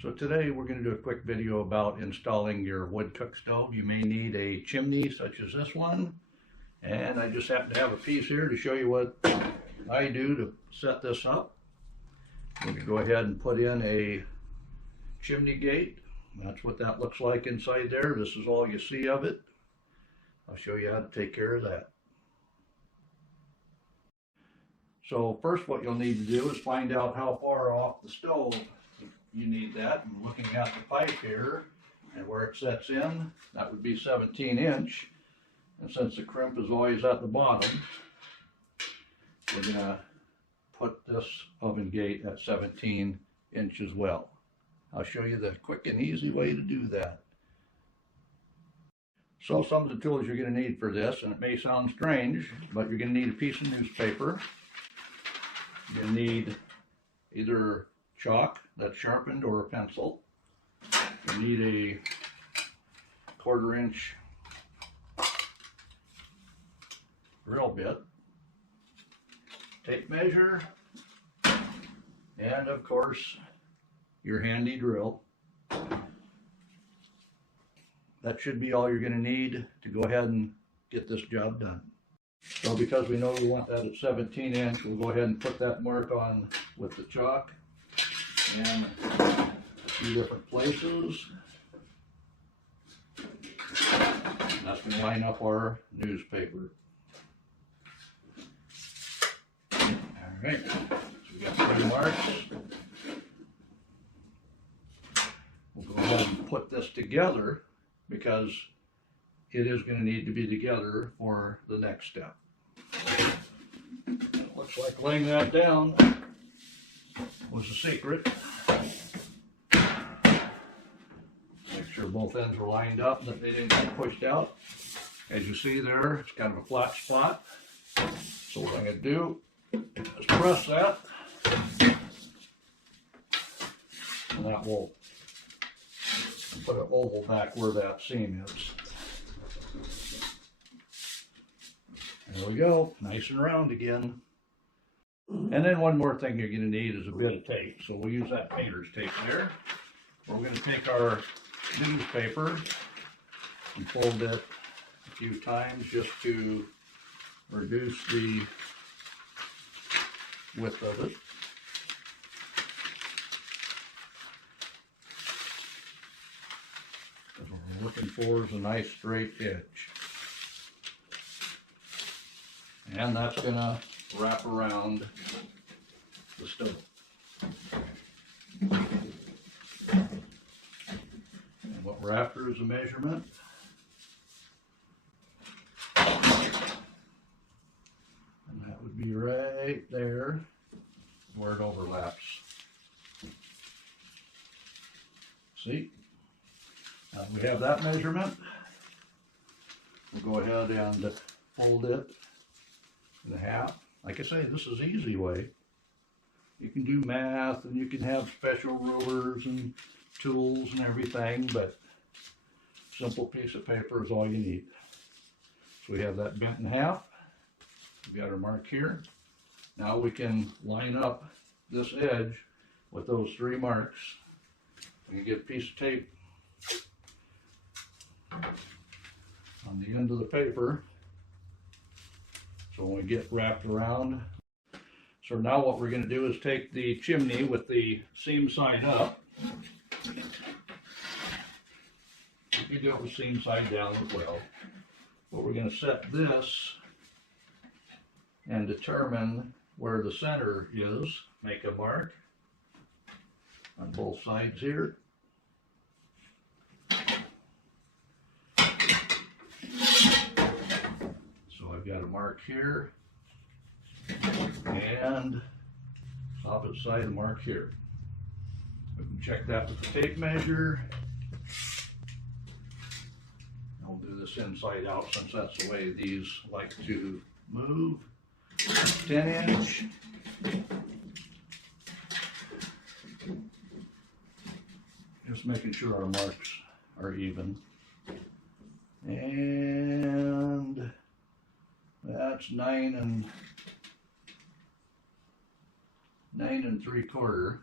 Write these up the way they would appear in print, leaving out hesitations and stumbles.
So today we're going to do a quick video about installing your wood cook stove. You may need a chimney such as this one, and I just happen to have a piece here to show you what I do to set this up. We can go ahead and put in a chimney gate. That's what that looks like inside there. This is all you see of it. I'll show you how to take care of that. So first what you'll need to do is find out how far off the stove you need that. I'm looking at the pipe here and where it sets in, that would be 17 inch. And since the crimp is always at the bottom, we're going to put this oven gate at 17 inch as well. I'll show you the quick and easy way to do that. So some of the tools you're going to need for this, and it may sound strange, but you're going to need a piece of newspaper. You're going to need either chalk that's sharpened or a pencil. You need a 1/4 inch drill bit, tape measure, and of course your handy drill. That should be all you're going to need to go ahead and get this job done. So because we know we want that at 17 inch, we'll go ahead and put that mark on with the chalk and a few different places. And that's going to line up our newspaper. Alright, so we got 3 marks. We'll go ahead and put this together because it is going to need to be together for the next step. It looks like laying that down was a secret. Make sure both ends were lined up, that they didn't get pushed out. As you see there, it's kind of a flat spot. So what I'm going to do is press that, and that will put an oval back where that seam is. There we go, nice and round again. And then one more thing you're going to need is a bit of tape. So we'll use that painter's tape there. We're going to take our newspaper and fold it a few times just to reduce the width of it. What we're looking for is a nice straight edge. And that's going to wrap around the stove. And what we're after is a measurement. And that would be right there where it overlaps. See? Now we have that measurement. We'll go ahead and fold it in half. Like I say, this is the easy way. You can do math and you can have special rulers and tools and everything, but simple piece of paper is all you need. So we have that bent in half. We've got our mark here. Now we can line up this edge with those 3 marks. We can get a piece of tape on the end of the paper. So when we get wrapped around, so now what we're going to do is take the chimney with the seam side up. You do it with seam side down as well. But we're going to set this and determine where the center is. Make a mark on both sides here. I've got a mark here, and opposite side a mark here. We can check that with the tape measure. I'll do this inside out since that's the way these like to move. 10 inch. Just making sure our marks are even. And that's 9 3/4.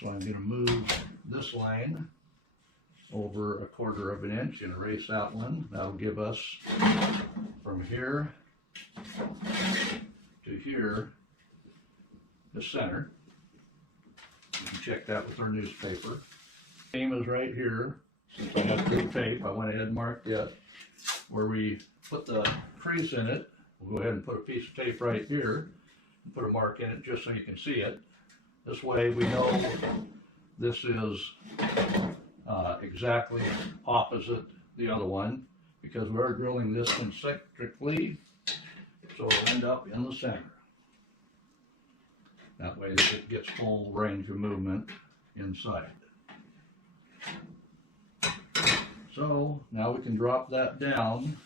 So I'm going to move this line over 1/4 of an inch and erase that one. That'll give us from here to here the center. You can check that with our newspaper. Same as right here. Since I have good tape, I went ahead and marked it. Where we put the crease in it, we'll go ahead and put a piece of tape right here and put a mark in it just so you can see it. This way we know this is exactly opposite the other one, because we're drilling this concentrically, so it'll end up in the center. That way it gets full range of movement inside. So now we can drop that down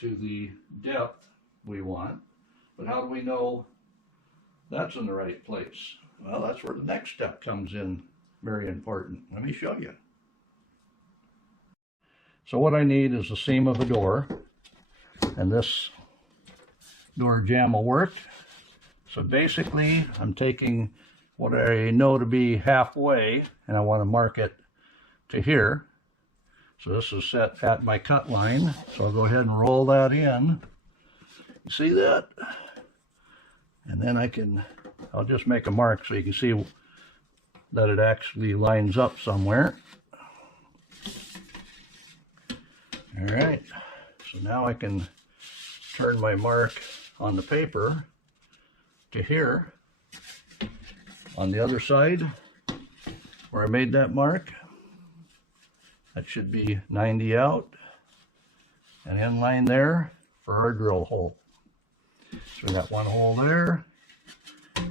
to the depth we want. But how do we know that's in the right place? Well, that's where the next step comes in, very important. Let me show you. So what I need is the seam of a door, and this door jamb will work. So basically, I'm taking what I know to be halfway, and I want to mark it to here. So this is set at my cut line. So I'll go ahead and roll that in. You see that? And then I'll just make a mark so you can see that it actually lines up somewhere. All right, so now I can turn my mark on the paper to here. On the other side, where I made that mark, that should be 90 out and in line there for our drill hole. So we got one hole there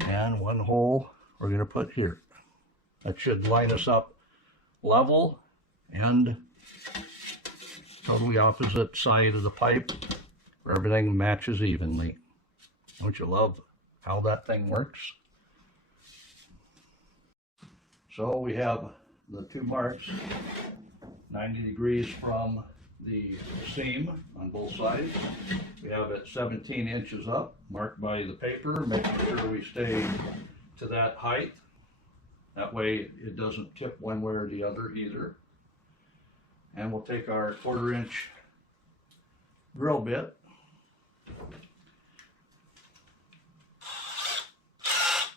and one hole we're going to put here. That should line us up level and totally opposite side of the pipe where everything matches evenly. Don't you love how that thing works? So we have the two marks 90 degrees from the seam on both sides. We have it 17 inches up, marked by the paper, making sure we stay to that height. That way it doesn't tip one way or the other either. And we'll take our 1/4 inch drill bit.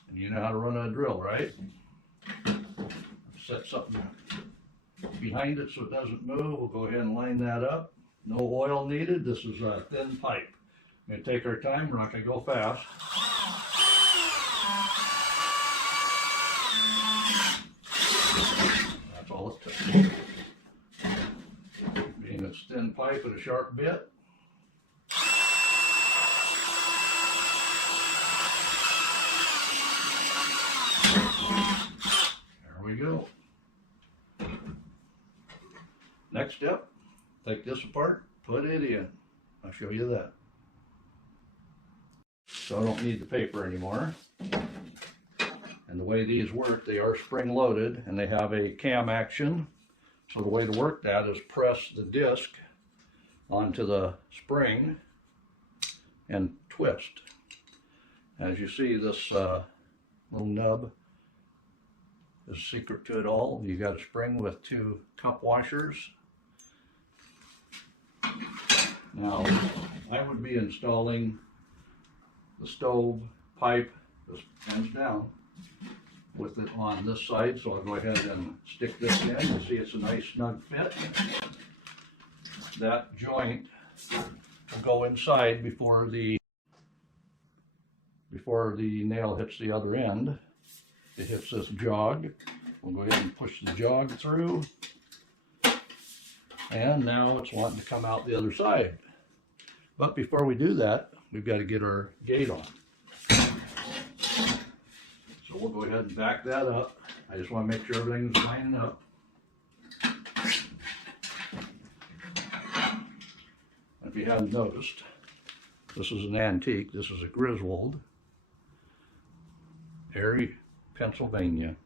And you know how to run a drill, right? Set something behind it so it doesn't move. We'll go ahead and line that up. No oil needed. This is a thin pipe. We're going to take our time. We're not going to go fast. That's all it took. Being it's thin pipe and a sharp bit. There we go. Next step, take this apart, put it in. I'll show you that. So I don't need the paper anymore. And the way these work, they are spring loaded and they have a cam action. So the way to work that is press the disc onto the spring and twist. As you see, this little nub is the secret to it all. You got a spring with 2 cup washers. Now, I would be installing the stove pipe, this ends down, with it on this side. So I'll go ahead and stick this in. You'll see it's a nice snug fit. That joint will go inside before the nail hits the other end. It hits this jog. We'll go ahead and push the jog through. And now it's wanting to come out the other side. But before we do that, we've got to get our gate on. So we'll go ahead and back that up. I just want to make sure everything's lining up. If you haven't noticed, this is an antique. This is a Griswold, Erie, Pennsylvania.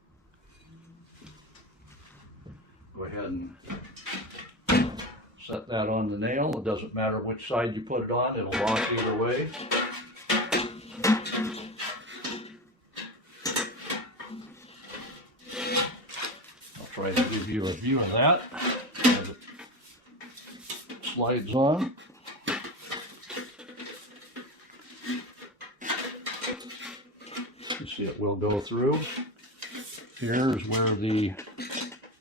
Go ahead and set that on the nail. It doesn't matter which side you put it on, it'll lock either way. try to give you a view of that. As it slides on. You see it will go through. Here is where the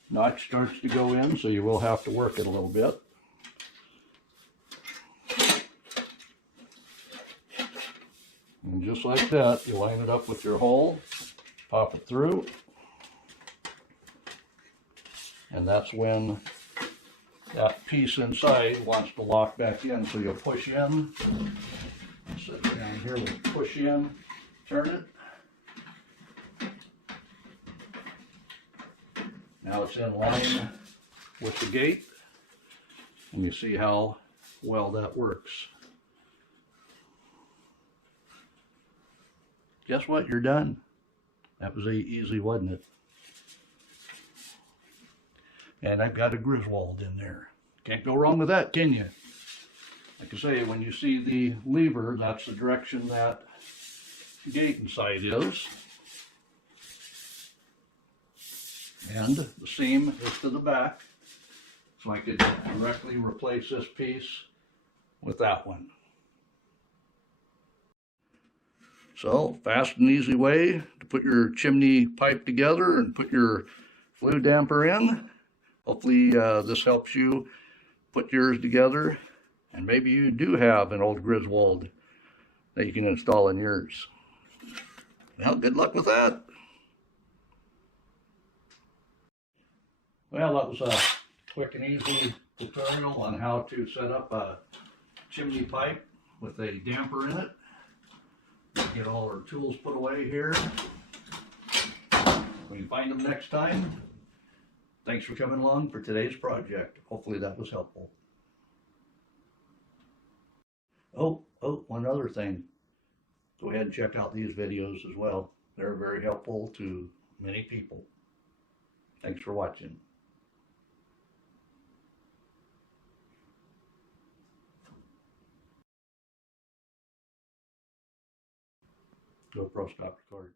notch starts to go in, so you will have to work it a little bit. And just like that, you line it up with your hole, pop it through, and that's when that piece inside wants to lock back in. So you'll push in, sit down here, we'll push in, turn it. Now it's in line with the gate, and you see how well that works. Guess what? You're done. That was easy, wasn't it? And I've got a Griswold in there. Can't go wrong with that, can you? Like I say, when you see the lever, that's the direction that the gate inside is. And the seam is to the back, so I could directly replace this piece with that one. So, fast and easy way to put your chimney pipe together and put your flue damper in. Hopefully this helps you put yours together, and maybe you do have an old Griswold that you can install in yours. Well, good luck with that. Well, that was a quick and easy tutorial on how to set up a chimney pipe with a damper in it. Get all our tools put away here. We can find them next time. Thanks for coming along for today's project. Hopefully that was helpful. Oh, one other thing. Go ahead and check out these videos as well. They're very helpful to many people. Thanks for watching. GoPro stop recording.